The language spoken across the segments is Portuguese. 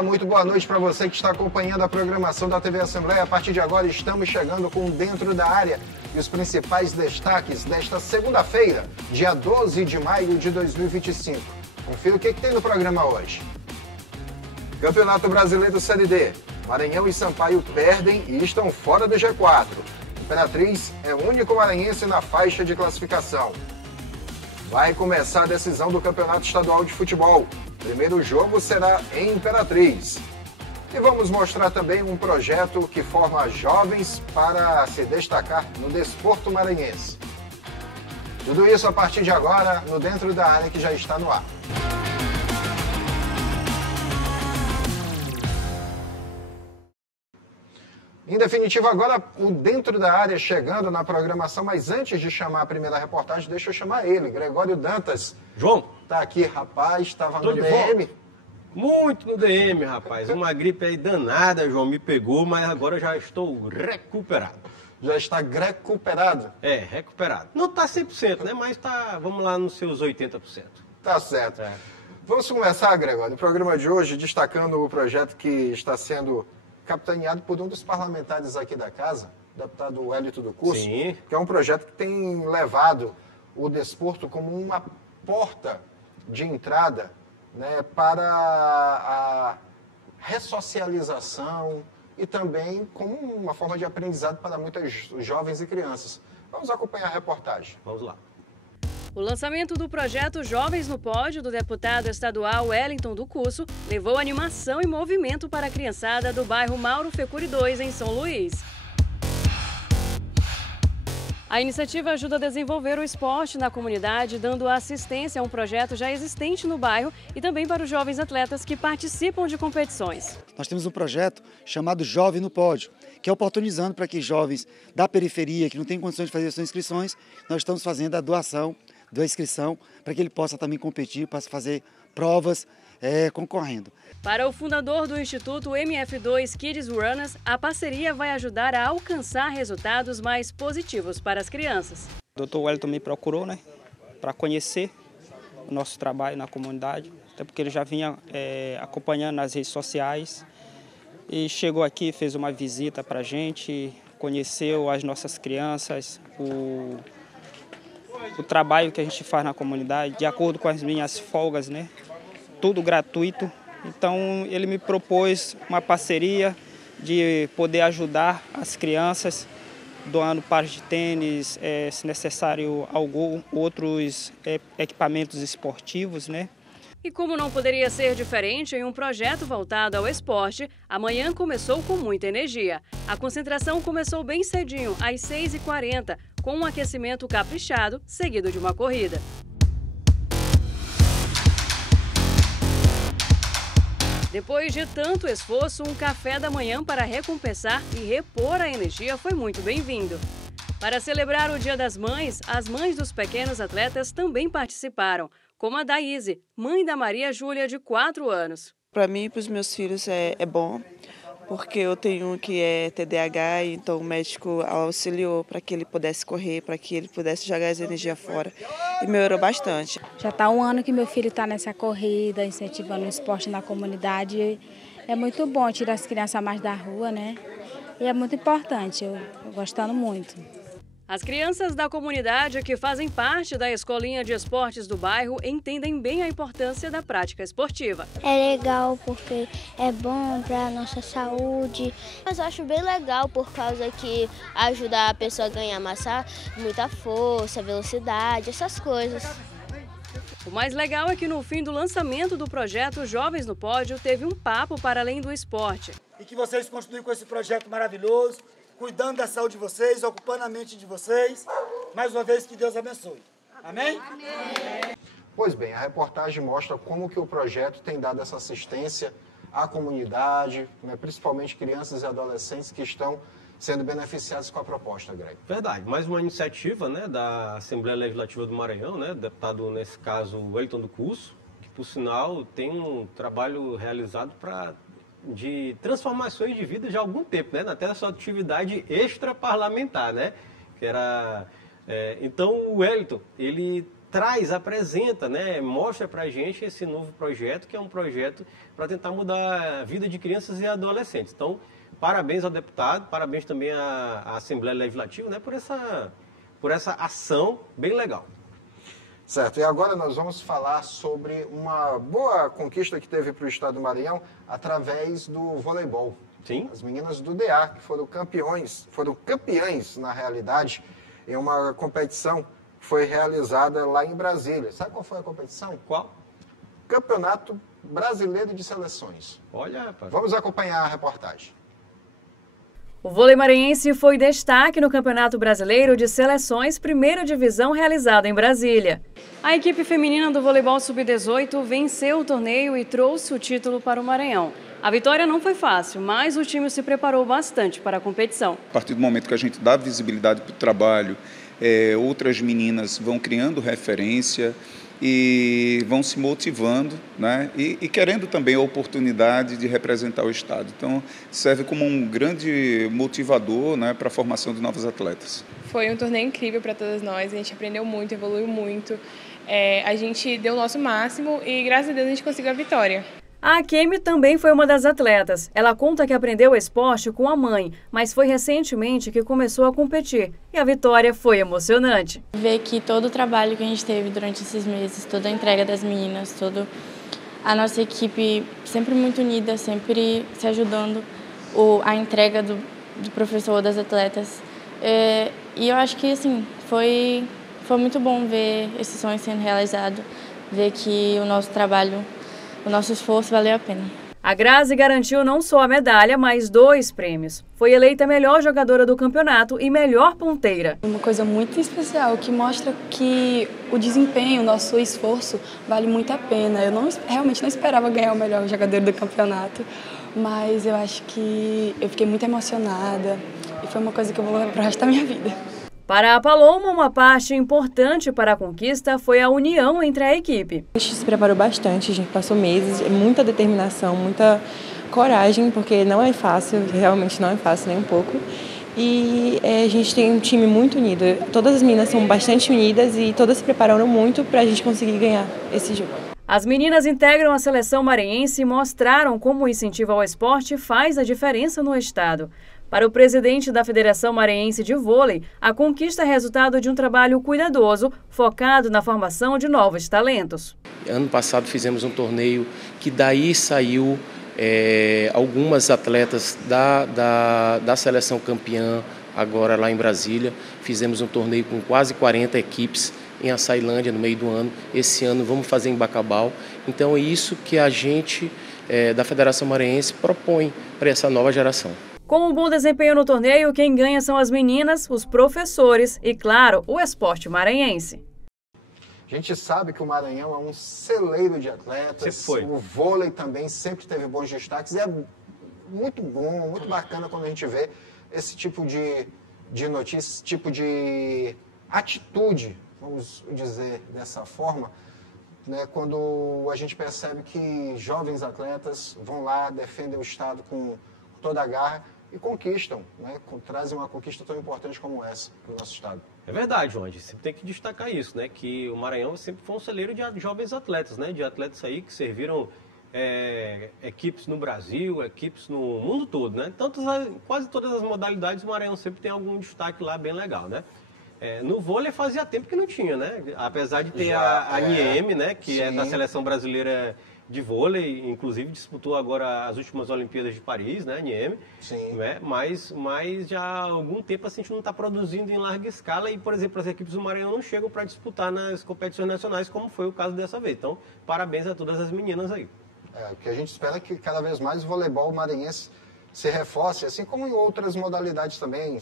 Olá, muito boa noite para você que está acompanhando a programação da TV Assembleia. A partir de agora estamos chegando com Dentro da Área e os principais destaques desta segunda-feira, dia 12 de maio de 2025. Confira o que tem no programa hoje. Campeonato Brasileiro Série D. Maranhão e Sampaio perdem e estão fora do G4. Imperatriz é o único maranhense na faixa de classificação. Vai começar a decisão do Campeonato Estadual de Futebol. Primeiro jogo será em Imperatriz. E vamos mostrar também um projeto que forma jovens para se destacar no desporto maranhense. Tudo isso a partir de agora, no Dentro da Área, que já está no ar. Em definitivo, agora o Dentro da Área chegando na programação, mas antes de chamar a primeira reportagem, deixa eu chamar ele, Gregório Dantas. João. Tá aqui, rapaz, estava no DM. Muito no DM, rapaz. Uma gripe aí danada, João, me pegou, mas agora já estou recuperado. Já está recuperado? É, recuperado. Não tá 100%, né? Mas tá, vamos lá, nos seus 80%. Tá certo. É. Vamos começar, Gregório, o programa de hoje destacando o projeto que está sendo capitaneado por um dos parlamentares aqui da casa, o deputado Wellington do Curso. Sim. Que é um projeto que tem levado o desporto como uma porta de entrada, né, para a ressocialização e também como uma forma de aprendizado para muitos jovens e crianças. Vamos acompanhar a reportagem. Vamos lá. O lançamento do projeto Jovens no Pódio, do deputado estadual Wellington do Curso, levou animação e movimento para a criançada do bairro Mauro Fecuri 2, em São Luís. A iniciativa ajuda a desenvolver o esporte na comunidade, dando assistência a um projeto já existente no bairro e também para os jovens atletas que participam de competições. Nós temos um projeto chamado Jovem no Pódio, que é oportunizando para que jovens da periferia, que não têm condições de fazer suas inscrições, nós estamos fazendo a doação da inscrição para que ele possa também competir, para fazer provas concorrendo. Para o fundador do Instituto MF2 Kids Runners, a parceria vai ajudar a alcançar resultados mais positivos para as crianças. O Dr. Wellington me procurou, para conhecer o nosso trabalho na comunidade, até porque ele já vinha acompanhando nas redes sociais e chegou aqui, fez uma visita para a gente, conheceu as nossas crianças, o trabalho que a gente faz na comunidade, de acordo com as minhas folgas, tudo gratuito. Então ele me propôs uma parceria de poder ajudar as crianças, doando pares de tênis, se necessário, outros equipamentos esportivos, E como não poderia ser diferente em um projeto voltado ao esporte, a manhã começou com muita energia. A concentração começou bem cedinho, às 6h40, com um aquecimento caprichado, seguido de uma corrida. Depois de tanto esforço, um café da manhã para recompensar e repor a energia foi muito bem-vindo. Para celebrar o Dia das Mães, as mães dos pequenos atletas também participaram, como a Daíse, mãe da Maria Júlia, de 4 anos. Para mim e para os meus filhos é bom, porque eu tenho um que é TDAH, então o médico auxiliou para que ele pudesse correr, para que ele pudesse jogar as energias fora, e melhorou bastante. Já está 1 ano que meu filho está nessa corrida, incentivando o esporte na comunidade. É muito bom tirar as crianças mais da rua, E é muito importante, eu gostando muito. As crianças da comunidade que fazem parte da escolinha de esportes do bairro entendem bem a importância da prática esportiva. É legal porque é bom para a nossa saúde. Mas eu acho bem legal por causa que ajuda a pessoa a ganhar muita força, velocidade, essas coisas. O mais legal é que no fim do lançamento do projeto Jovens no Pódio teve um papo para além do esporte. E que vocês continuem com esse projeto maravilhoso, cuidando da saúde de vocês, ocupando a mente de vocês. Mais uma vez, que Deus abençoe. Amém? Amém. Pois bem, a reportagem mostra como que o projeto tem dado essa assistência à comunidade, principalmente crianças e adolescentes que estão sendo beneficiados com a proposta, Greg. Verdade. Mais uma iniciativa da Assembleia Legislativa do Maranhão, deputado, nesse caso, Wellington do Curso, que, por sinal, tem um trabalho realizado de transformações de vida já há algum tempo, até a sua atividade extra-parlamentar, que era... então, o Wellington, ele apresenta, né, mostra pra gente esse novo projeto, que é um projeto para tentar mudar a vida de crianças e adolescentes. Então, parabéns ao deputado, parabéns também à Assembleia Legislativa, né, por essa ação bem legal. Certo, e agora nós vamos falar sobre uma boa conquista que teve para o estado do Maranhão através do voleibol. Sim. As meninas do DA, que foram campeãs, na realidade, em uma competição que foi realizada lá em Brasília. Sabe qual foi a competição? Qual? Campeonato Brasileiro de Seleções. Olha, rapaz. Vamos acompanhar a reportagem. O vôlei maranhense foi destaque no Campeonato Brasileiro de Seleções, primeira divisão, realizado em Brasília. A equipe feminina do voleibol sub-18 venceu o torneio e trouxe o título para o Maranhão. A vitória não foi fácil, mas o time se preparou bastante para a competição. A partir do momento que a gente dá visibilidade para o trabalho, outras meninas vão criando referência e vão se motivando, né? E querendo também a oportunidade de representar o estado. Então, serve como um grande motivador, né, para a formação de novos atletas. Foi um torneio incrível para todas nós, a gente aprendeu muito, evoluiu muito, a gente deu o nosso máximo e, graças a Deus, a gente conseguiu a vitória. A Kemi também foi uma das atletas. Ela conta que aprendeu o esporte com a mãe, mas foi recentemente que começou a competir. E a vitória foi emocionante. Ver que todo o trabalho que a gente teve durante esses meses, toda a entrega das meninas, toda a nossa equipe sempre muito unida, sempre se ajudando, a entrega do professor, das atletas. E eu acho que assim, foi muito bom ver esse sonho sendo realizado, ver que o nosso trabalho, o nosso esforço valeu a pena. A Grazi garantiu não só a medalha, mas 2 prêmios. Foi eleita melhor jogadora do campeonato e melhor ponteira. Uma coisa muito especial que mostra que o desempenho, o nosso esforço vale muito a pena. Eu realmente não esperava ganhar o melhor jogador do campeonato, mas eu acho que eu fiquei muito emocionada e foi uma coisa que eu vou levar para o resto da minha vida. Para a Paloma, uma parte importante para a conquista foi a união entre a equipe. A gente se preparou bastante, a gente passou meses, muita determinação, muita coragem, porque não é fácil, realmente não é fácil nem um pouco. E a gente tem um time muito unido, todas as meninas são bastante unidas e todas se prepararam muito para a gente conseguir ganhar esse jogo. As meninas integram a seleção maranhense e mostraram como o incentivo ao esporte faz a diferença no estado. Para o presidente da Federação Maranhense de Vôlei, a conquista é resultado de um trabalho cuidadoso, focado na formação de novos talentos. Ano passado fizemos um torneio que daí saiu algumas atletas da seleção campeã, agora lá em Brasília. Fizemos um torneio com quase 40 equipes em Açailândia no meio do ano. Esse ano vamos fazer em Bacabal. Então é isso que a gente da Federação Maranhense propõe para essa nova geração. Com um bom desempenho no torneio, quem ganha são as meninas, os professores e, claro, o esporte maranhense. A gente sabe que o Maranhão é um celeiro de atletas, o vôlei também sempre teve bons destaques e é muito bom, muito bacana quando a gente vê esse tipo de notícia, esse tipo de atitude, vamos dizer dessa forma, né, quando a gente percebe que jovens atletas vão lá, defendem o estado com toda a garra e conquistam, né? Trazem uma conquista tão importante como essa para o nosso estado. É verdade, João, a gente sempre tem que destacar isso, né? Que o Maranhão sempre foi um celeiro de jovens atletas, né? De atletas aí que serviram equipes no Brasil, equipes no mundo todo, né? Quase todas as modalidades o Maranhão sempre tem algum destaque lá bem legal, né? No vôlei fazia tempo que não tinha, né? Apesar de ter a NIEM, né? Que sim, é da seleção brasileira de vôlei, inclusive disputou agora as últimas Olimpíadas de Paris, né, NIEM, né, mas já há algum tempo assim, a gente não está produzindo em larga escala e, por exemplo, as equipes do Maranhão não chegam para disputar nas competições nacionais, como foi o caso dessa vez. Então, parabéns a todas as meninas aí. O que a gente espera é que cada vez mais o voleibol maranhense se reforce, assim como em outras modalidades também.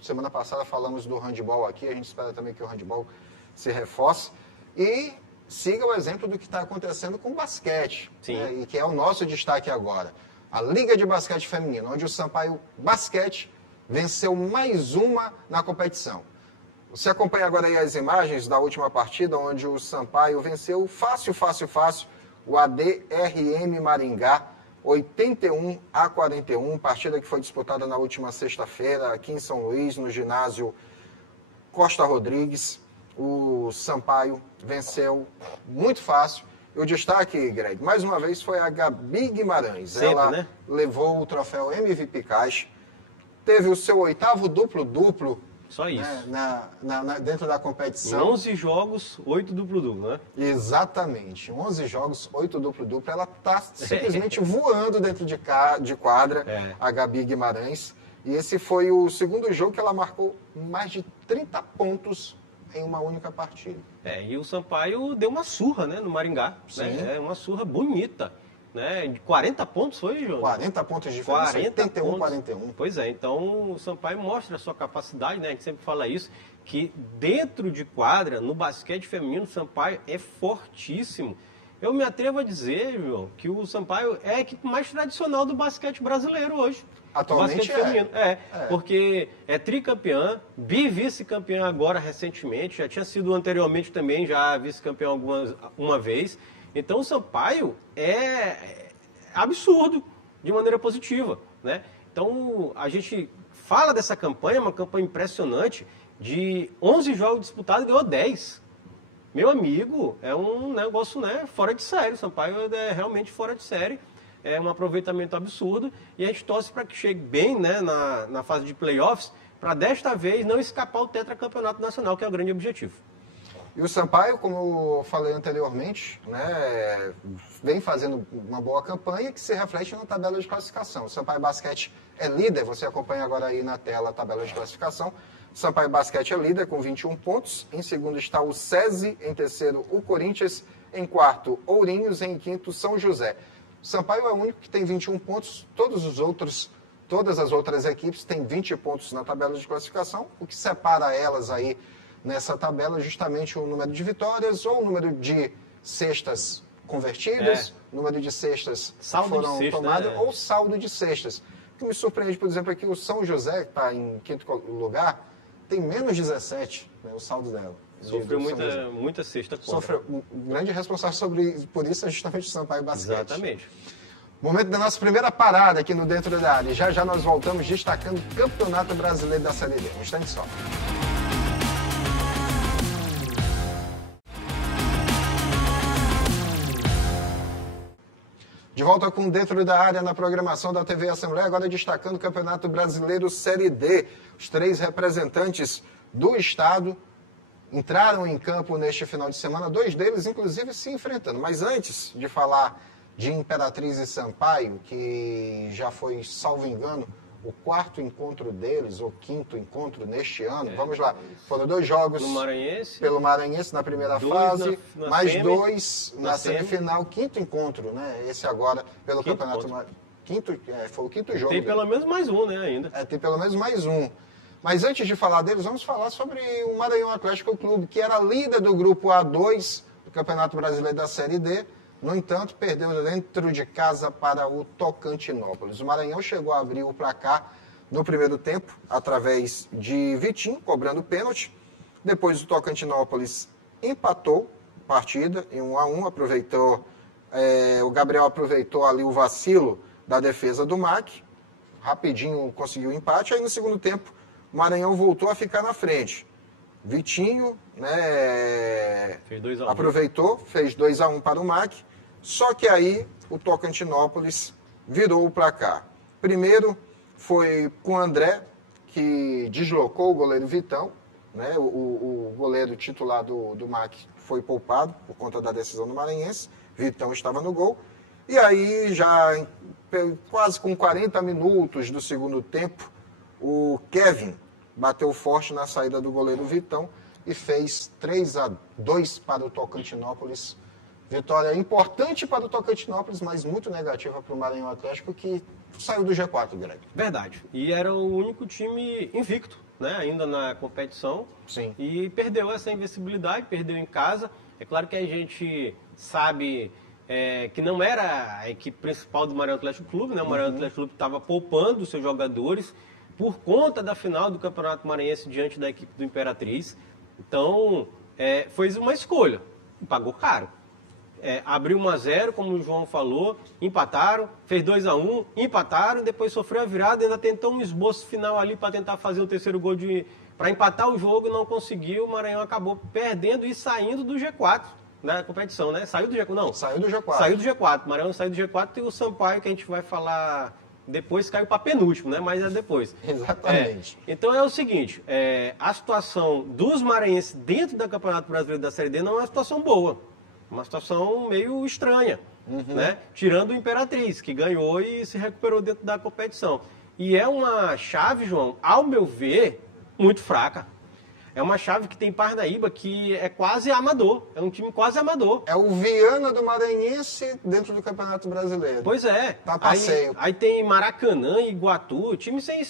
Semana passada falamos do handebol aqui, a gente espera também que o handebol se reforce e siga o exemplo do que está acontecendo com o basquete, né, e que é o nosso destaque agora. A Liga de Basquete Feminino, onde o Sampaio Basquete venceu mais uma na competição. Você acompanha agora aí as imagens da última partida, onde o Sampaio venceu fácil o ADRM Maringá, 81-41, partida que foi disputada na última sexta-feira aqui em São Luís, no ginásio Costa Rodrigues. o Sampaio venceu muito fácil. O destaque, Greg, mais uma vez foi a Gabi Guimarães. Sempre, ela né? levou o troféu MVP Caixa, teve o seu 8º duplo-duplo. Só isso. Dentro da competição. 11 jogos, 8 duplo-duplo, né? Exatamente. 11 jogos, 8 duplo-duplo. Ela está simplesmente voando dentro de quadra, a Gabi Guimarães. E esse foi o segundo jogo que ela marcou mais de 30 pontos em uma única partida. E o Sampaio deu uma surra, né, no Maringá. Né? Uma surra bonita. Né? De 40 pontos foi, João? 40 pontos de diferença, 81-41. Pois é, então o Sampaio mostra a sua capacidade, né? A gente sempre fala isso, que dentro de quadra, no basquete feminino, o Sampaio é fortíssimo. Eu me atrevo a dizer, João, que o Sampaio é a equipe mais tradicional do basquete brasileiro hoje. Atualmente feminino. Porque é tricampeã, vice-campeã agora recentemente, já tinha sido anteriormente também, já vice-campeão uma vez. Então o Sampaio é absurdo, de maneira positiva, né? Então a gente fala dessa campanha, uma campanha impressionante, de 11 jogos disputados, ganhou 10. Meu amigo, é um negócio, né, fora de série. O Sampaio é realmente fora de série, é um aproveitamento absurdo e a gente torce para que chegue bem, né, na fase de playoffs, para desta vez não escapar o tetracampeonato nacional, que é o grande objetivo. E o Sampaio, como eu falei anteriormente, né, vem fazendo uma boa campanha que se reflete na tabela de classificação. O Sampaio Basquete é líder, você acompanha agora aí na tela a tabela de classificação. O Sampaio Basquete é líder com 21 pontos, em segundo está o SESI, em terceiro o Corinthians, em quarto Ourinhos, em quinto São José. O Sampaio é o único que tem 21 pontos, todas as outras equipes têm 20 pontos na tabela de classificação, o que separa elas aí nessa tabela justamente o número de vitórias ou o número de cestas convertidas, número de cestas que foram tomadas, ou saldo de cestas. O que me surpreende, por exemplo, é que o São José, que está em quinto lugar, tem menos 17, né, o saldo dela. Sofreu muita cesta contra. Sofreu. Um grande responsável por isso é justamente o Sampaio Basquete. Exatamente. Momento da nossa primeira parada aqui no Dentro da Área. Já nós voltamos destacando o Campeonato Brasileiro da Série D. Um instante só. De volta com Dentro da Área na programação da TV Assembleia, agora destacando o Campeonato Brasileiro Série D. Os 3 representantes do estado entraram em campo neste final de semana, 2 deles inclusive se enfrentando. Mas antes de falar de Imperatriz e Sampaio, que já foi, salvo engano, o 4º encontro deles, ou 5º encontro neste ano. Vamos lá. Foram 2 jogos pelo Maranhense na primeira fase, mais 2 na semifinal, 5º encontro, né? Esse agora pelo Campeonato foi o 5º jogo. Tem pelo menos mais um, né, ainda. Tem pelo menos mais um. Mas antes de falar deles, vamos falar sobre o Maranhão Atlético Clube, que era líder do grupo A2 do Campeonato Brasileiro da Série D. No entanto, perdeu dentro de casa para o Tocantinópolis. O Maranhão chegou a abrir o placar no primeiro tempo, através de Vitinho, cobrando pênalti. Depois o Tocantinópolis empatou a partida em 1-1. O Gabriel aproveitou ali o vacilo da defesa do MAC. Rapidinho conseguiu o empate. Aí no segundo tempo, o Maranhão voltou a ficar na frente. Vitinho, né, aproveitou, fez 2-1 para o MAC, só que aí o Tocantinópolis virou o placar. Primeiro foi com o André, que deslocou o goleiro Vitão, né, o goleiro titular do MAC foi poupado por conta da decisão do Maranhense, Vitão estava no gol, e aí já quase com 40 minutos do segundo tempo, o Kevin bateu forte na saída do goleiro Vitão e fez 3-2 para o Tocantinópolis. Vitória importante para o Tocantinópolis, mas muito negativa para o Maranhão Atlético, que saiu do G4, Greg. Verdade. E era o único time invicto, né, ainda na competição. Sim. E perdeu essa invencibilidade, perdeu em casa. É claro que a gente sabe que não era a equipe principal do Maranhão Atlético Clube, né? O Maranhão Atlético Clube estava poupando seus jogadores por conta da final do Campeonato Maranhense diante da equipe do Imperatriz. Então, foi uma escolha. Pagou caro. Abriu 1-0, como o João falou, empataram, fez 2-1, empataram, depois sofreu a virada, ainda tentou um esboço final ali para tentar fazer o terceiro gol para empatar o jogo, não conseguiu, o Maranhão acabou perdendo e saindo do G4 da competição, né? Saiu do G4, não. Saiu do G4. Saiu do G4, o Maranhão saiu do G4 e o Sampaio, que a gente vai falar depois, caiu para penúltimo, né? Mas é depois. Exatamente. Então é o seguinte, a situação dos maranhenses dentro do Campeonato Brasileiro da Série D não é uma situação boa, uma situação meio estranha, né? Tirando o Imperatriz, que ganhou e se recuperou dentro da competição. E é uma chave, João, ao meu ver, muito fraca. É uma chave que tem Parnaíba que é quase amador. É um time quase amador. É o Viana do Maranhense dentro do Campeonato Brasileiro. Pois é. Tá passeio. Aí tem Maracanã, Iguatu, time sem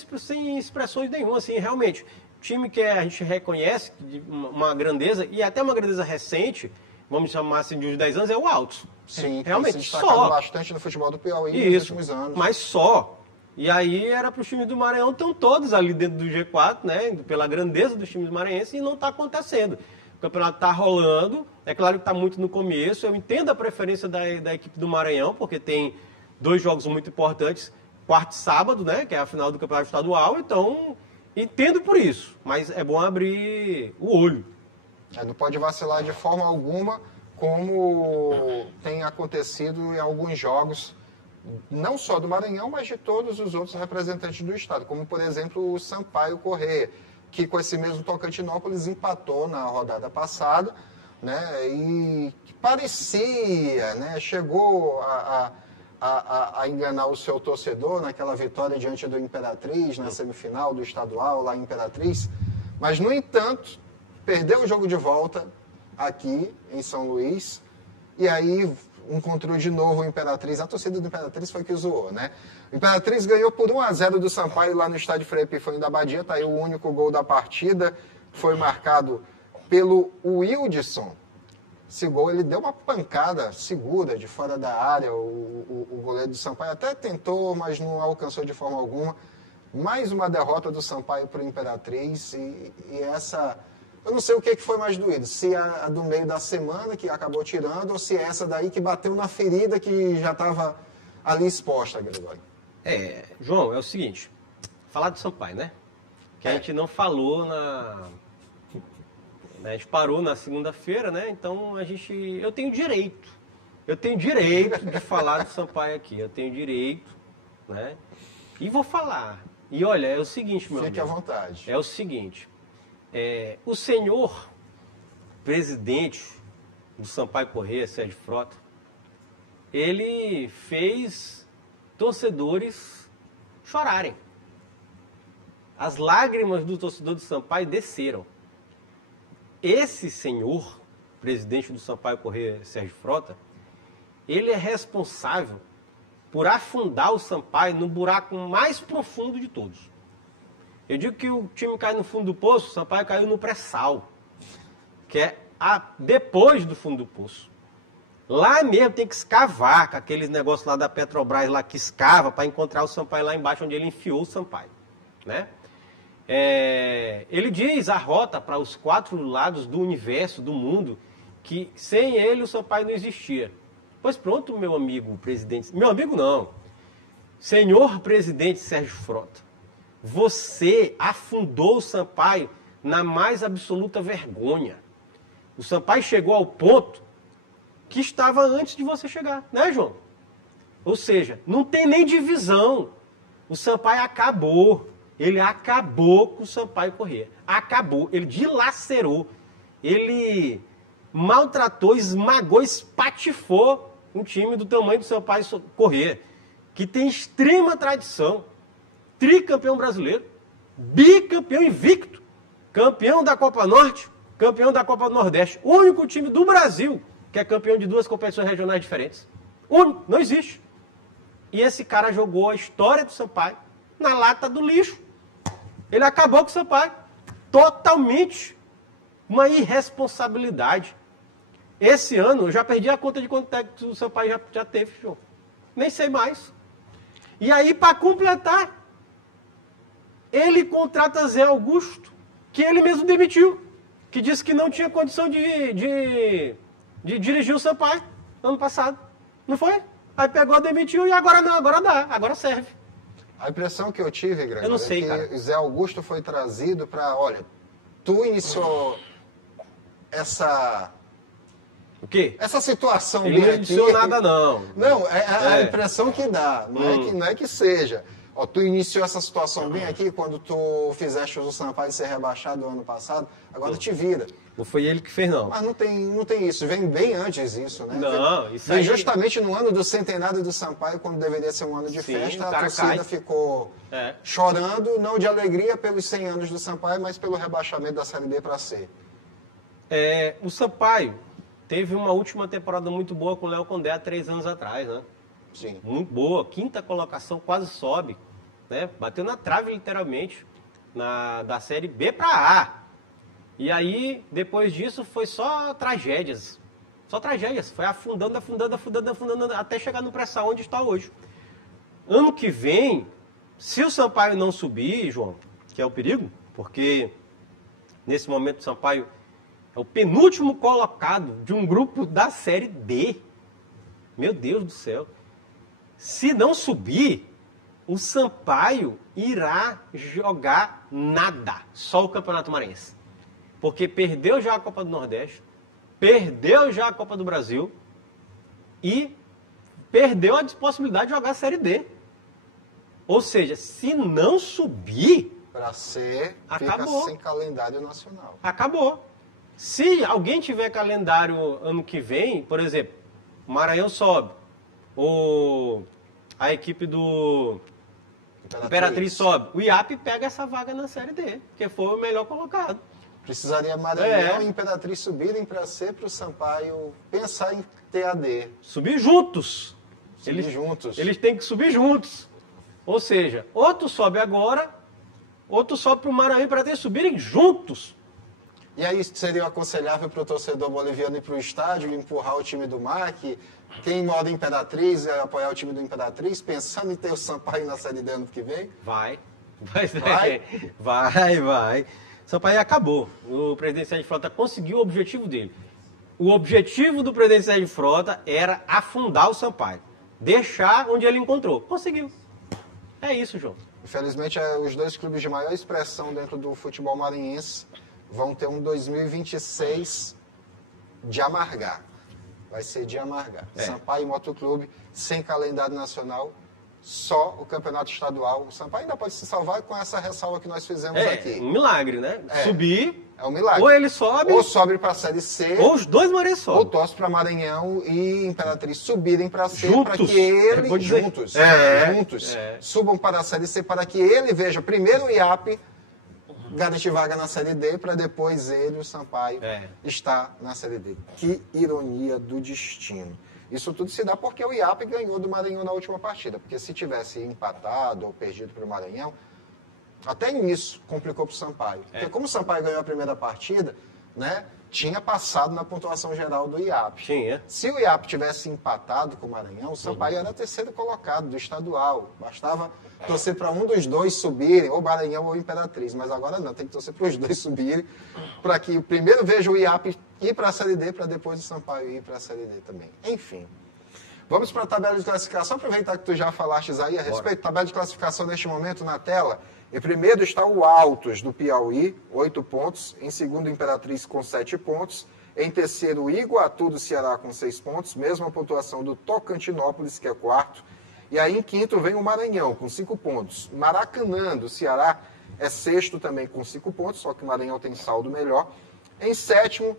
expressões nenhuma, assim, realmente. Time que a gente reconhece uma grandeza, e até uma grandeza recente, vamos chamar assim de uns 10 anos, é o Altos. Sim, realmente, se destacado bastante no futebol do Piauí nos últimos anos. Mas só. E aí era para os times do Maranhão, estão todos ali dentro do G4, né? Pela grandeza dos times maranhenses, e não está acontecendo. O campeonato está rolando, é claro que está muito no começo, eu entendo a preferência da equipe do Maranhão, porque tem 2 jogos muito importantes, quarta e sábado, né? Que é a final do campeonato estadual, então entendo por isso, mas é bom abrir o olho. Não pode vacilar de forma alguma, como tem acontecido em alguns jogos, não só do Maranhão, mas de todos os outros representantes do estado, como, por exemplo, o Sampaio Corrêa, que com esse mesmo Tocantinópolis empatou na rodada passada, né, e parecia, né, chegou a enganar o seu torcedor naquela vitória diante do Imperatriz, na semifinal do estadual, lá em Imperatriz, mas, no entanto, perdeu o jogo de volta aqui em São Luís, e aí encontrou de novo o Imperatriz. A torcida do Imperatriz foi que zoou, né? O Imperatriz ganhou por 1-0 do Sampaio lá no estádio Frei Epifânio da Badia. Tá aí o único gol da partida. Foi marcado pelo Wildson. Esse gol, ele deu uma pancada segura de fora da área. O goleiro do Sampaio até tentou, mas não alcançou de forma alguma. Mais uma derrota do Sampaio para o Imperatriz. E essa... Eu não sei o que foi mais doído, se a do meio da semana, que acabou tirando, ou se essa daí que bateu na ferida que já estava ali exposta, Gregório. João, é o seguinte, falar do Sampaio, né? Que a gente não falou a gente parou na segunda-feira, né? Então eu tenho direito de falar do Sampaio aqui, eu tenho direito, né? E vou falar. E olha, é o seguinte, meu amigo. Fique à vontade. É o seguinte... o senhor presidente do Sampaio Corrêa, Sérgio Frota, ele fez torcedores chorarem. As lágrimas do torcedor do Sampaio desceram. Esse senhor, presidente do Sampaio Corrêa, Sérgio Frota, ele é responsável por afundar o Sampaio no buraco mais profundo de todos. Eu digo que o time cai no fundo do poço, o Sampaio caiu no pré-sal, que é depois do fundo do poço. Lá mesmo tem que escavar, com aqueles negócios lá da Petrobras lá que escava para encontrar o Sampaio lá embaixo, onde ele enfiou o Sampaio, né? Ele diz a rota para os 4 lados do universo, do mundo, que sem ele o Sampaio não existia. Pois pronto, meu amigo presidente, meu amigo não, senhor presidente Sérgio Frota, você afundou o Sampaio na mais absoluta vergonha. O Sampaio chegou ao ponto que estava antes de você chegar, né, João? Ou seja, não tem nem divisão. O Sampaio acabou. Ele acabou com o Sampaio Corrêa. Acabou. Ele dilacerou. Ele maltratou, esmagou, espatifou um time do tamanho do Sampaio Corrêa, que tem extrema tradição. Tricampeão brasileiro, bicampeão invicto, campeão da Copa Norte, campeão da Copa do Nordeste. O único time do Brasil que é campeão de 2 competições regionais diferentes. Único, não existe. E esse cara jogou a história do Sampaio na lata do lixo. Ele acabou com o Sampaio. Totalmente. Uma irresponsabilidade. Esse ano, eu já perdi a conta de quanto o Sampaio já teve, João. Nem sei mais. E aí, para completar, ele contrata Zé Augusto, que ele mesmo demitiu, que disse que não tinha condição de dirigir o Sampaio ano passado. Não foi? Aí pegou, demitiu e agora não, agora dá, agora serve. A impressão que eu tive, Grande, eu não sei, é que cara. Zé Augusto foi trazido para, olha, tu iniciou essa... O quê? Essa situação Ele bem não aqui... iniciou nada, não. Não, é a impressão que dá, não é que seja. Ó, tu iniciou essa situação bem aqui quando tu fizeste o Sampaio ser rebaixado no ano passado, agora te vira. Não foi ele que fez, não. Mas não tem isso, vem bem antes isso, né? Não, isso vem aí... justamente no ano do centenário do Sampaio, quando deveria ser um ano de festa, a torcida ficou chorando, não de alegria pelos 100 anos do Sampaio, mas pelo rebaixamento da Série B para C. O Sampaio teve uma última temporada muito boa com o Léo Condé há 3 anos atrás, né? Sim. Muito boa, 5ª colocação, quase sobe, né? Bateu na trave, literalmente, da Série B para A. E aí, depois disso, foi só tragédias. Só tragédias. Foi afundando, até chegar no pré-sal onde está hoje. Ano que vem, se o Sampaio não subir, João, que é o perigo, porque nesse momento o Sampaio é o penúltimo colocado de um grupo da Série D. Meu Deus do céu. Se não subir, o Sampaio irá jogar nada. Só o Campeonato Maranhense. Porque perdeu já a Copa do Nordeste, perdeu já a Copa do Brasil e perdeu a possibilidade de jogar a Série D. Ou seja, se não subir... Para C, acabou. Fica sem calendário nacional. Acabou. Se alguém tiver calendário ano que vem, por exemplo, o Maranhão sobe, ou a equipe do Imperatriz sobe, o IAP pega essa vaga na Série D, porque foi o melhor colocado. Precisaria Maranhão e Imperatriz subirem para C, para o Sampaio pensar em TAD. Subir juntos. Juntos. Eles têm que subir juntos. Ou seja, outro sobe agora, outro sobe para o Maranhão e Imperatriz subirem juntos. E aí seria aconselhável para o torcedor boliviano ir para o estádio, empurrar o time do MAC, quem mora em Imperatriz, apoiar o time do Imperatriz, pensando em ter o Sampaio na Série D ano que vem? Vai. Sampaio acabou. O presidente Sérgio Frota conseguiu o objetivo dele. O objetivo do presidente Sérgio Frota era afundar o Sampaio. Deixar onde ele encontrou. Conseguiu. É isso, João. Infelizmente, os dois clubes de maior expressão dentro do futebol maranhense vão ter um 2026 de amargar. Vai ser de amargar. Sampaio e Motoclube, sem calendário nacional, só o campeonato estadual. O Sampaio ainda pode se salvar com essa ressalva que nós fizemos aqui. Um milagre, né? Subir. É um milagre. Ou ele sobe. Ou sobe para a Série C. Ou os dois Maranhenses sobem. Ou torce para Maranhão e Imperatriz subirem para C, para que ele, juntos, subam para a Série C, para que ele veja primeiro o IAP garantir vaga na Série D, para depois ele, o Sampaio, estar na Série D. Que ironia do destino. Isso tudo se dá porque o IAP ganhou do Maranhão na última partida. Porque se tivesse empatado ou perdido para o Maranhão, até nisso complicou para o Sampaio. Porque como o Sampaio ganhou a primeira partida, né, tinha passado na pontuação geral do IAP. Se o IAP tivesse empatado com o Maranhão, o Sampaio era terceiro colocado do estadual. Bastava torcer para um dos dois subirem, ou Maranhão ou Imperatriz. Mas agora não, tem que torcer para os dois subirem, para que o primeiro veja o IAP ir para a Série D, para depois o Sampaio ir para a Série D também. Enfim. Vamos para a tabela de classificação. Aproveitar que tu já falaste aí a respeito. Tabela de classificação neste momento na tela. Em primeiro está o Altos, do Piauí, 8 pontos. Em segundo, Imperatriz, com 7 pontos. Em terceiro, o Iguatu, do Ceará, com 6 pontos. Mesma pontuação do Tocantinópolis, que é quarto. E aí, em quinto, vem o Maranhão, com 5 pontos. Maracanã, do Ceará, é sexto também, com 5 pontos. Só que o Maranhão tem saldo melhor. Em sétimo,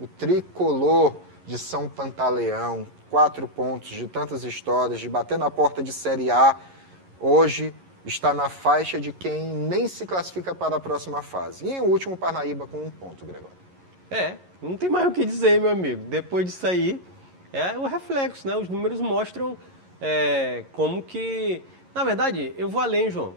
o Tricolor, de São Pantaleão. 4 pontos, de tantas histórias, de bater na porta de Série A. Hoje está na faixa de quem nem se classifica para a próxima fase. E o último, Parnaíba, com 1 ponto, Gregório. Não tem mais o que dizer, meu amigo. Depois disso aí, é o reflexo, né? Os números mostram como que... Na verdade, eu vou além, João.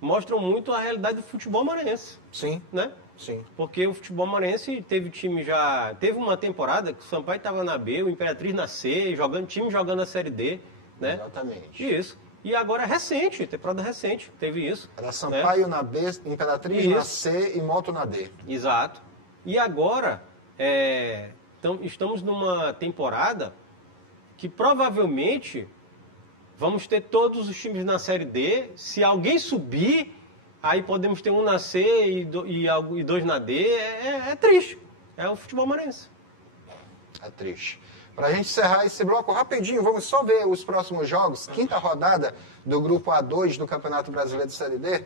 Mostram muito a realidade do futebol maranhense. Sim. Né? Sim. Porque o futebol maranhense teve time já... Teve uma temporada que o Sampaio estava na B, o Imperatriz na C, time jogando a Série D, né? Exatamente. Isso. E agora recente, temporada recente, teve isso. Era Sampaio na B, Imperatriz na C e Moto na D. Exato. E agora, estamos numa temporada que provavelmente vamos ter todos os times na Série D. Se alguém subir, aí podemos ter um na C e dois na D, é triste. É o futebol maranhense. É triste. Para a gente encerrar esse bloco rapidinho, vamos só ver os próximos jogos. Quinta rodada do Grupo A2 do Campeonato Brasileiro de Série D.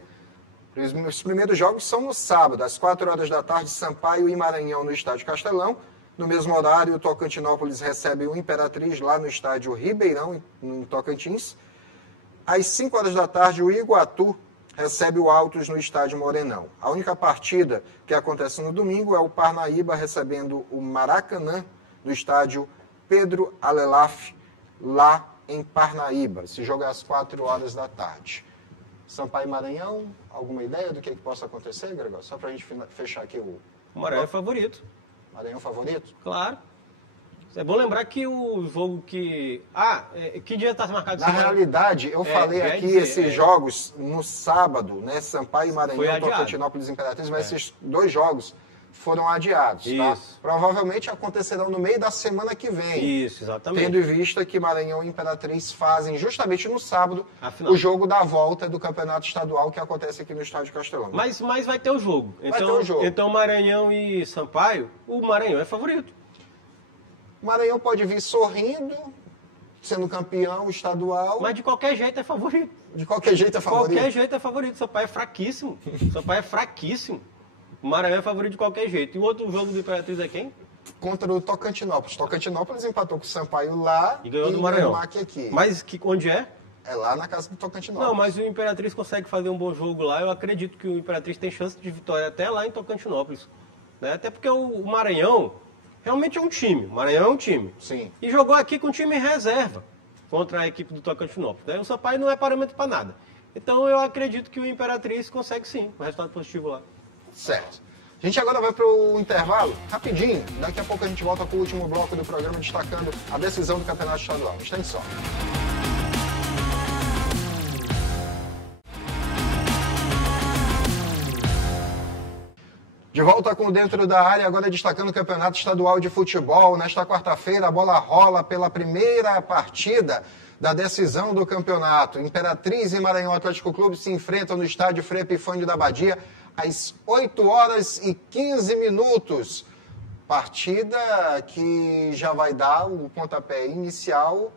Os primeiros jogos são no sábado, às 4 horas da tarde, Sampaio e Maranhão no Estádio Castelão. No mesmo horário, o Tocantinópolis recebe o Imperatriz lá no Estádio Ribeirão, em Tocantins. Às 5 horas da tarde, o Iguatu recebe o Altos no Estádio Morenão. A única partida que acontece no domingo é o Parnaíba recebendo o Maracanã do Estádio Pedro Alelaf, lá em Parnaíba. Esse jogo é às 4 horas da tarde. Sampaio e Maranhão, alguma ideia do que possa acontecer, Gregório? Só para a gente fechar aqui o... O Maranhão é favorito. Maranhão favorito? Claro. É bom lembrar que o jogo que... que dia está marcado? Na realidade, eu falei aqui esses jogos no sábado, né? Sampaio e Maranhão, Tocantinópolis e Imperatriz, mas esses dois jogos foram adiados, tá? Provavelmente acontecerão no meio da semana que vem. Isso, exatamente. Tendo em vista que Maranhão e Imperatriz fazem justamente no sábado o jogo da volta do Campeonato Estadual que acontece aqui no Estádio Castelão. Mas vai ter o jogo. Vai ter o jogo. Então Maranhão e Sampaio, o Maranhão é favorito. O Maranhão pode vir sorrindo, sendo campeão estadual. Mas de qualquer jeito é favorito. De qualquer jeito é favorito? De qualquer jeito é favorito. Sampaio é fraquíssimo. Sampaio é fraquíssimo. O Maranhão é favorito de qualquer jeito. E o outro jogo do Imperatriz é quem? Contra o Tocantinópolis. Tocantinópolis empatou com o Sampaio lá e ganhou do Maranhão. Aqui. Mas onde é? É lá na casa do Tocantinópolis. Não, mas o Imperatriz consegue fazer um bom jogo lá. Eu acredito que o Imperatriz tem chance de vitória até lá em Tocantinópolis. Né? Até porque o Maranhão realmente é um time. O Maranhão é um time. Sim. E jogou aqui com time em reserva contra a equipe do Tocantinópolis. Daí o Sampaio não é parâmetro para nada. Então eu acredito que o Imperatriz consegue sim um resultado positivo lá. Certo. A gente agora vai para o intervalo, rapidinho. Daqui a pouco a gente volta com o último bloco do programa, destacando a decisão do Campeonato Estadual. Um instante só. De volta com Dentro da Área, agora destacando o Campeonato Estadual de Futebol. Nesta quarta-feira, a bola rola pela primeira partida da decisão do campeonato. Imperatriz e Maranhão Atlético Clube se enfrentam no estádio Frei Epifânio da Badia às 8 horas e 15 minutos. Partida que já vai dar o pontapé inicial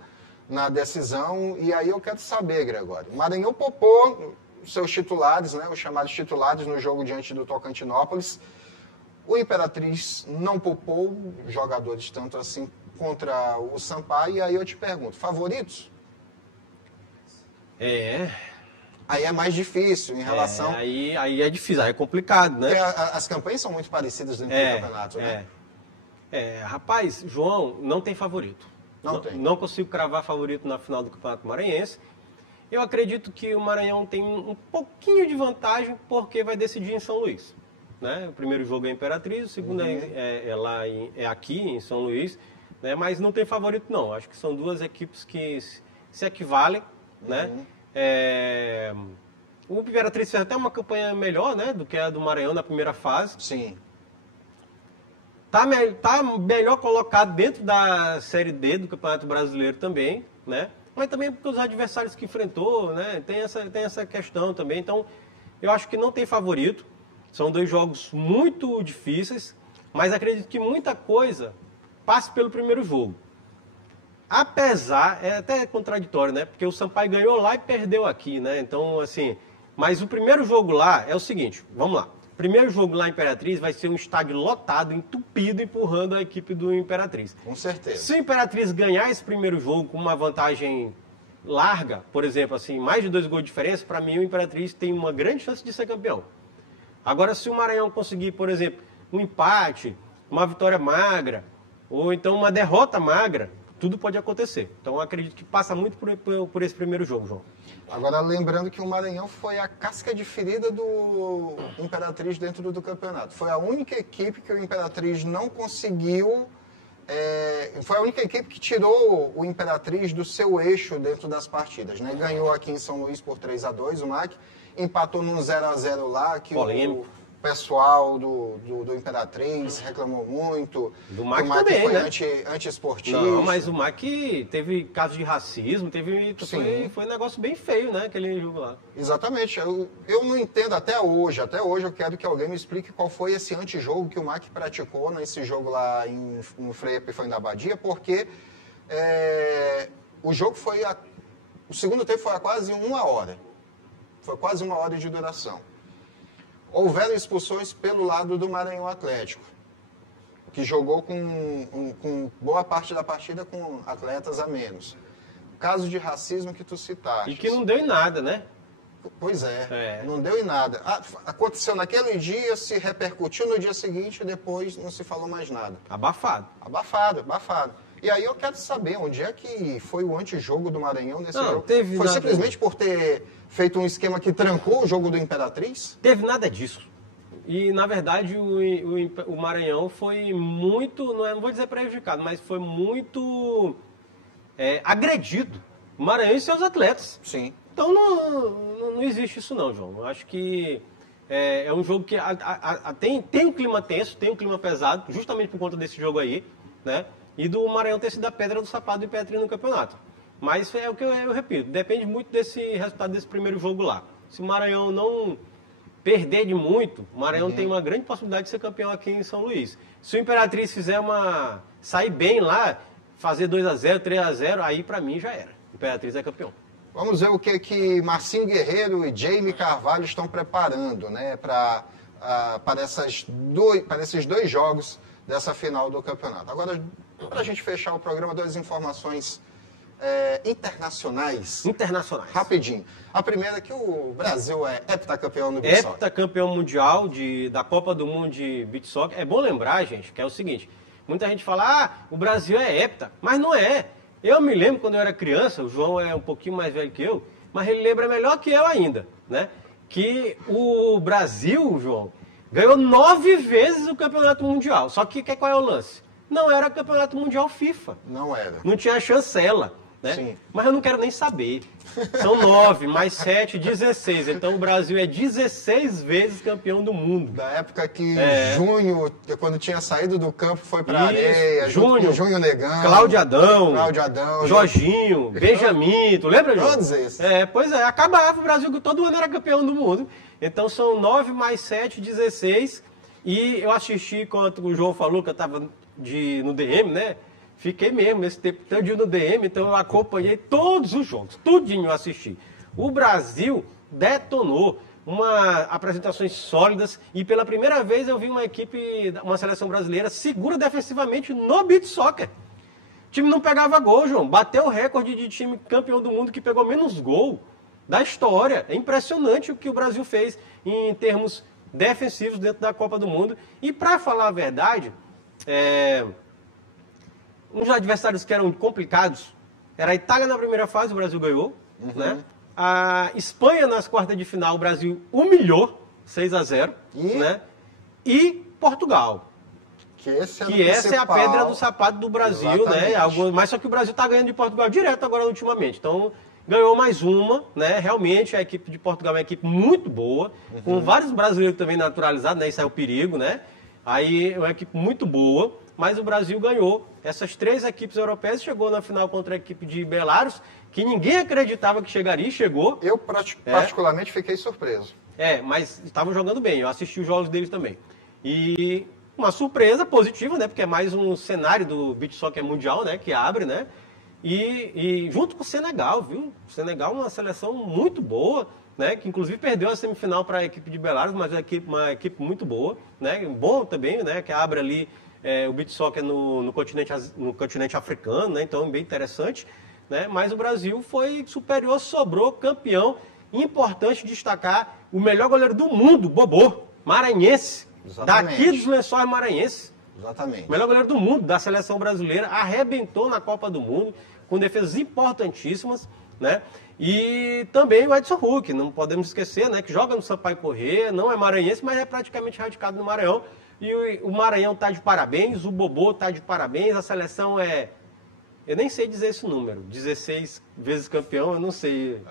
na decisão. E aí eu quero saber, Gregório, o Maranhão poupou seus titulares, né, os chamados titulares no jogo diante do Tocantinópolis. O Imperatriz não poupou jogadores tanto assim contra o Sampaio. E aí eu te pergunto, favoritos? Aí é mais difícil em relação... Aí é difícil, aí é complicado, né? As campanhas são muito parecidas dentro do campeonato, né? Rapaz, João, não tem favorito. Não consigo cravar favorito na final do Campeonato Maranhense. Eu acredito que o Maranhão tem um pouquinho de vantagem porque vai decidir em São Luís. Né? O primeiro jogo é Imperatriz, o segundo é aqui em São Luís. Né? Mas não tem favorito não. Acho que são duas equipes que se equivalem, né? O Imperatriz fez até uma campanha melhor, né, do que a do Maranhão na primeira fase. Sim. Tá melhor colocado dentro da Série D do Campeonato Brasileiro também, né? Mas também porque os adversários que enfrentou, né? Tem essa questão também. Então, eu acho que não tem favorito. São dois jogos muito difíceis, mas acredito que muita coisa passe pelo primeiro jogo. Apesar, é até contraditório, né? Porque o Sampaio ganhou lá e perdeu aqui, né? Então, assim, mas o primeiro jogo lá é o seguinte, vamos lá. O primeiro jogo lá em Imperatriz vai ser um estádio lotado, entupido, empurrando a equipe do Imperatriz. Com certeza. Se o Imperatriz ganhar esse primeiro jogo com uma vantagem larga, por exemplo, assim, mais de 2 gols de diferença, para mim o Imperatriz tem uma grande chance de ser campeão. Agora, se o Maranhão conseguir, por exemplo, um empate, uma vitória magra, ou então uma derrota magra, tudo pode acontecer. Então, eu acredito que passa muito por esse primeiro jogo, João. Agora, lembrando que o Maranhão foi a casca de ferida do Imperatriz dentro do campeonato. Foi a única equipe que o Imperatriz não conseguiu... foi a única equipe que tirou o Imperatriz do seu eixo dentro das partidas, né? Ganhou aqui em São Luís por 3-2 o MAC, empatou num 0-0 lá, que pessoal do Imperatriz reclamou muito. Do MAC que o MAC também, foi né? anti-esportista. Não, mas o MAC teve casos de racismo, foi um negócio bem feio, né? Aquele jogo lá. Exatamente. Eu não entendo até hoje. Até hoje eu quero que alguém me explique qual foi esse antijogo que o MAC praticou nesse jogo lá no Frei Epifânio da Abadia, porque o jogo foi... O segundo tempo foi a quase 1 hora. Foi quase 1 hora de duração. Houveram expulsões pelo lado do Maranhão Atlético, que jogou com boa parte da partida com atletas a menos. Caso de racismo que tu citaste. E que não deu em nada, né? Pois não deu em nada. Aconteceu naquele dia, se repercutiu no dia seguinte e depois não se falou mais nada. Abafado. Abafado. E aí eu quero saber onde é que foi o antijogo do Maranhão nesse jogo. Foi nada. Simplesmente por ter feito um esquema que trancou o jogo do Imperatriz? Teve nada disso. E, na verdade, o Maranhão foi muito, não vou dizer prejudicado, mas foi muito agredido. O Maranhão e seus atletas. Sim. Então não existe isso não, João. Eu acho que é um jogo que tem um clima tenso, tem um clima pesado, justamente por conta desse jogo aí, né? E do Maranhão ter sido a pedra do sapato do Imperatriz no campeonato. Mas é o que eu repito, depende muito desse resultado desse primeiro jogo lá. Se o Maranhão não perder de muito, o Maranhão tem uma grande possibilidade de ser campeão aqui em São Luís. Se o Imperatriz fizer sair bem lá, fazer 2-0, 3-0, aí pra mim já era. O Imperatriz é campeão. Vamos ver o que Marcinho Guerreiro e Jamie Carvalho estão preparando, né, para esses dois jogos dessa final do campeonato. Agora, para a gente fechar o programa, 2 informações internacionais. Rapidinho. A primeira é que o Brasil é heptacampeão no beach soccer. Heptacampeão mundial da Copa do Mundo de beach soccer. É bom lembrar, gente, que é o seguinte. Muita gente fala, o Brasil é hepta, mas não é. Eu me lembro quando eu era criança, o João é um pouquinho mais velho que eu, mas ele lembra melhor que eu ainda, né? Que o Brasil, João, ganhou 9 vezes o campeonato mundial. Só que qual é o lance? Não era campeonato mundial FIFA. Não era. Não tinha chancela, né? Sim. Mas eu não quero nem saber. São 9, mais 7, 16. Então o Brasil é 16 vezes campeão do mundo. Da época que Júnior, quando tinha saído do campo, foi pra areia. Júnior Negão. Cláudio Adão. Jorginho. Jorginho. Benjamin. Tu lembra, João? Todos esses. Pois é. Acabava o Brasil, que todo ano era campeão do mundo. Então são 9 mais 7, 16. E eu assisti, quando o João falou que eu estava no DM, né? Fiquei mesmo esse tempo todo no DM, então eu acompanhei todos os jogos, tudinho eu assisti. O Brasil detonou apresentações sólidas e pela primeira vez eu vi uma seleção brasileira segura defensivamente no beach soccer. O time não pegava gol, João. Bateu o recorde de time campeão do mundo que pegou menos gol da história. É impressionante o que o Brasil fez em termos defensivos dentro da Copa do Mundo. E para falar a verdade, uns adversários que eram complicados era a Itália na primeira fase, o Brasil ganhou, né? A Espanha nas quartas de final, o Brasil humilhou 6-0, né? E Portugal. Que essa é a pedra do sapato do Brasil, exatamente, né? Mas só que o Brasil está ganhando de Portugal direto agora ultimamente. Então, ganhou mais uma, né? Realmente a equipe de Portugal é uma equipe muito boa, com vários brasileiros também naturalizados, né? Isso é o perigo, né? Aí é uma equipe muito boa, mas o Brasil ganhou essas 3 equipes europeias, chegou na final contra a equipe de Belarus, que ninguém acreditava que chegaria e chegou. Eu particularmente fiquei surpreso. Mas estavam jogando bem, eu assisti os jogos deles também. E uma surpresa positiva, né? Porque é mais um cenário do beach soccer mundial, né? Que abre, né? E junto com o Senegal, viu? O Senegal é uma seleção muito boa, né? Que inclusive perdeu a semifinal para a equipe de Belarus, mas é uma equipe muito boa, né? Bom também, né? Que abre ali o beach soccer no continente africano, né? Então é bem interessante, né? Mas o Brasil foi superior, sobrou campeão. Importante destacar o melhor goleiro do mundo, Bobô, maranhense, daqui dos Lençóis Maranhenses. Exatamente. O melhor goleiro do mundo, da seleção brasileira, arrebentou na Copa do Mundo, com defesas importantíssimas, né? E também o Edson Huck, não podemos esquecer, né? Que joga no Sampaio Corrêa, não é maranhense, mas é praticamente radicado no Maranhão. E o Maranhão está de parabéns, o Bobô está de parabéns, a seleção é Eu nem sei dizer esse número. 16 vezes campeão, eu não sei.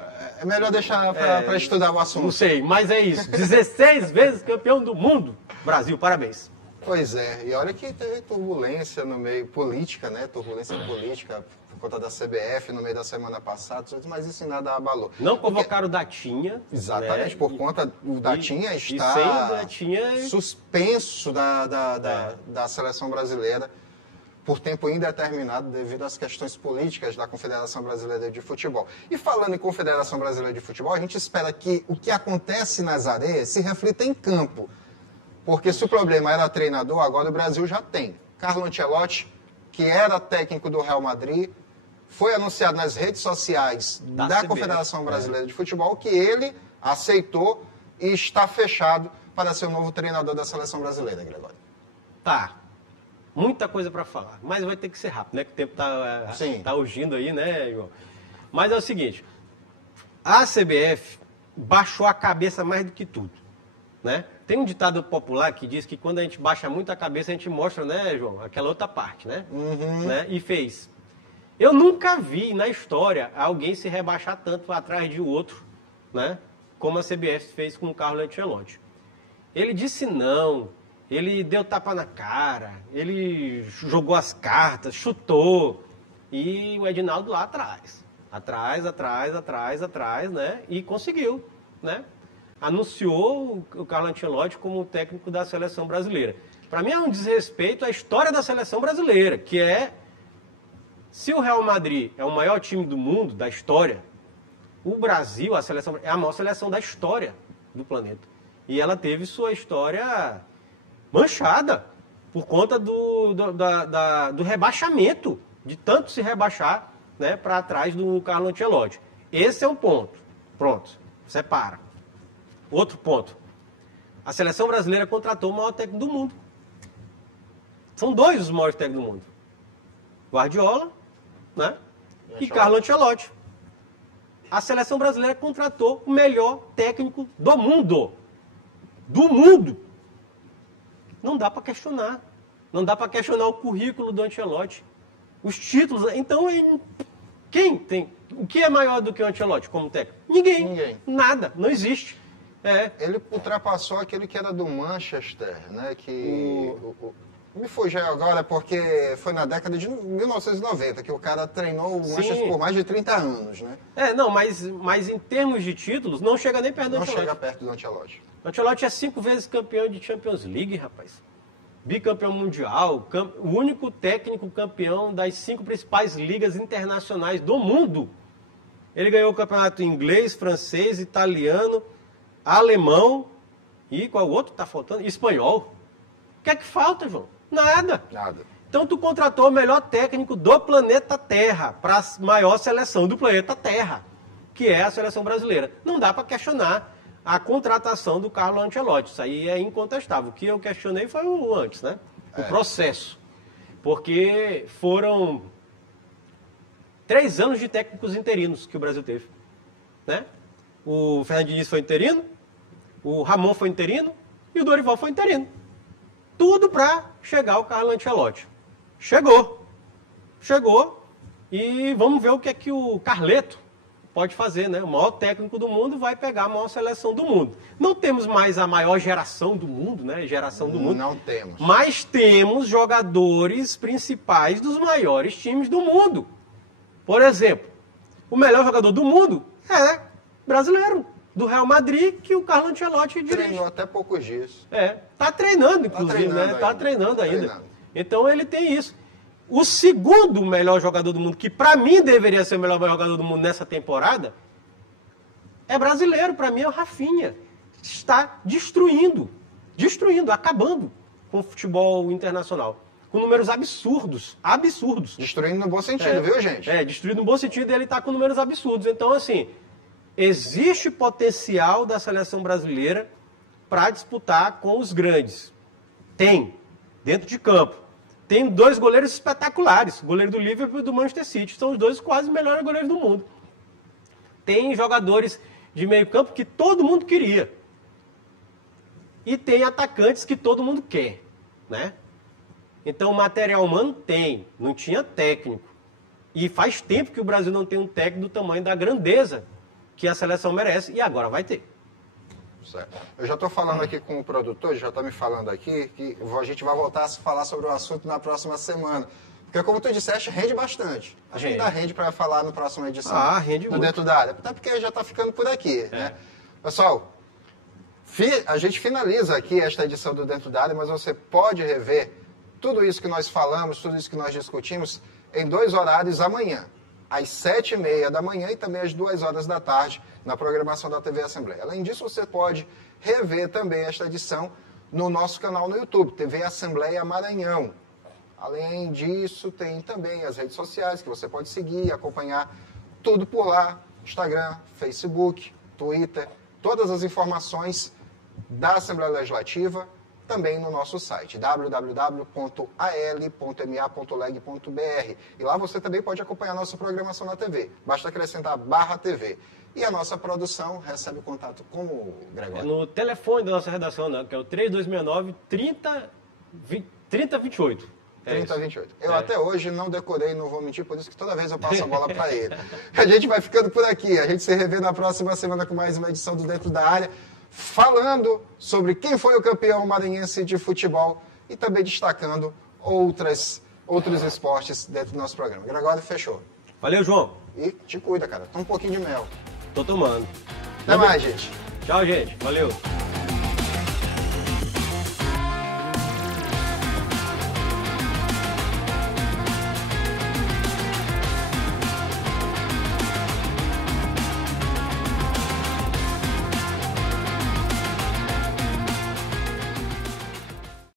É melhor deixar para estudar o assunto. Não sei, mas é isso. 16 vezes campeão do mundo. Brasil, parabéns. Pois é, e olha que teve turbulência no meio, política, né? Turbulência política por conta da CBF no meio da semana passada, mas isso em nada abalou. Não convocaram o Datinha. Exatamente, né? Por conta do Datinha está sem o Datinha... suspenso da seleção brasileira por tempo indeterminado devido às questões políticas da Confederação Brasileira de Futebol. E falando em Confederação Brasileira de Futebol, a gente espera que o que acontece nas areias se reflita em campo. Porque se o problema era treinador, agora o Brasil já tem. Carlo Ancelotti, que era técnico do Real Madrid, foi anunciado nas redes sociais da Confederação Brasileira de Futebol que ele aceitou e está fechado para ser o novo treinador da seleção brasileira, Gregório. Tá. Muita coisa para falar, mas vai ter que ser rápido, né? Que o tempo tá urgindo aí, né, João? Mas é o seguinte, a CBF baixou a cabeça mais do que tudo, né? Tem um ditado popular que diz que quando a gente baixa muito a cabeça, a gente mostra, né, João, aquela outra parte, né? Né? E fez. Eu nunca vi na história alguém se rebaixar tanto atrás de outro, né? Como a CBF fez com o Carlo Ancelotti. Ele disse não. Ele deu tapa na cara, ele jogou as cartas, chutou. E o Edinaldo lá atrás. Atrás, né? E conseguiu, né? Anunciou o Carlo Ancelotti como técnico da seleção brasileira. Para mim é um desrespeito à história da seleção brasileira, que é... Se o Real Madrid é o maior time do mundo, da história, o Brasil, a seleção, é a maior seleção da história do planeta. E ela teve sua história... manchada por conta do rebaixamento, de tanto se rebaixar, né, para trás do Carlo Ancelotti. Esse é um ponto. Pronto, separa. Outro ponto. A seleção brasileira contratou o maior técnico do mundo. São dois os maiores técnicos do mundo. Guardiola, né, e Carlo Ancelotti. A seleção brasileira contratou o melhor técnico do mundo. Do mundo. Não dá para questionar. Não dá para questionar o currículo do Ancelotti. Os títulos. Então, quem tem? O que é maior do que o Ancelotti como técnico? Ninguém. Nada. Não existe. Ele ultrapassou aquele que era do Manchester, né? Que me fugiu agora porque foi na década de 1990 que o cara treinou o Manchester por mais de 30 anos, né? Não, mas em termos de títulos, não chega nem perto do Ancelotti. Não chega perto do Ancelotti. O Ancelotti é 5 vezes campeão de Champions League, rapaz. Bicampeão mundial, o único técnico campeão das 5 principais ligas internacionais do mundo. Ele ganhou o campeonato inglês, francês, italiano, alemão e qual outro tá faltando? Espanhol. O que é que falta, João? Nada. Então tu contratou o melhor técnico do planeta Terra para a maior seleção do planeta Terra, que é a seleção brasileira. Não dá para questionar a contratação do Carlo Ancelotti. Isso aí é incontestável. O que eu questionei foi o antes, né? O processo. Porque foram 3 anos de técnicos interinos que o Brasil teve, né? O Fernando Diniz foi interino, o Ramon foi interino e o Dorival foi interino. Tudo para chegar ao Carlo Ancelotti. Chegou e vamos ver o que é que o Carleto pode fazer, né? O maior técnico do mundo vai pegar a maior seleção do mundo. Não temos mais a maior geração do mundo, né? Não temos. Mas temos jogadores principais dos maiores times do mundo. Por exemplo, o melhor jogador do mundo é brasileiro, do Real Madrid, que o Carlo Ancelotti dirige. Treinou até poucos dias. Tá treinando, inclusive, né? Tá treinando ainda. Então ele tem isso. O segundo melhor jogador do mundo, que para mim deveria ser o melhor jogador do mundo nessa temporada, é brasileiro. Para mim é o Rafinha. Está destruindo, acabando com o futebol internacional. Com números absurdos. Destruindo no bom sentido, viu, gente? Destruindo no bom sentido e ele está com números absurdos. Então, assim, existe potencial da seleção brasileira para disputar com os grandes. Tem, dentro de campo. Tem 2 goleiros espetaculares, o goleiro do Liverpool e do Manchester City. São os 2 quase melhores goleiros do mundo. Tem jogadores de meio campo que todo mundo queria. E tem atacantes que todo mundo quer, né? Então, material humano tem, não tinha técnico. E faz tempo que o Brasil não tem um técnico do tamanho da grandeza que a seleção merece, e agora vai ter. Certo. Eu já estou falando aqui com o produtor, já está me falando aqui, que a gente vai voltar a falar sobre o assunto na próxima semana. Porque, como tu disseste, rende bastante. Acho que ainda rende para falar na próxima edição. Rende do muito. Dentro da Área. Até porque já está ficando por aqui. Né? Pessoal, a gente finaliza aqui esta edição do Dentro da Área, mas você pode rever tudo isso que nós falamos, tudo isso que nós discutimos em 2 horários amanhã. Às 7h30 da manhã e também às 2 horas da tarde, na programação da TV Assembleia. Além disso, você pode rever também esta edição no nosso canal no YouTube, TV Assembleia Maranhão. Além disso, tem também as redes sociais que você pode seguir e acompanhar tudo por lá. Instagram, Facebook, Twitter, todas as informações da Assembleia Legislativa, também no nosso site, www.al.ma.leg.br. E lá você também pode acompanhar a nossa programação na TV. Basta acrescentar /TV. E a nossa produção recebe contato com o Gregório. No telefone da nossa redação, né, que é o 3269-3028. 3028. Eu até hoje não decorei, não vou mentir, por isso que toda vez eu passo a bola para ele. A gente vai ficando por aqui. A gente se revê na próxima semana com mais uma edição do Dentro da Área, falando sobre quem foi o campeão maranhense de futebol e também destacando outros esportes dentro do nosso programa. Gregório, fechou. Valeu, João. E te cuida, cara. Toma um pouquinho de mel. Tô tomando. Até mais, gente. Tchau, gente. Valeu.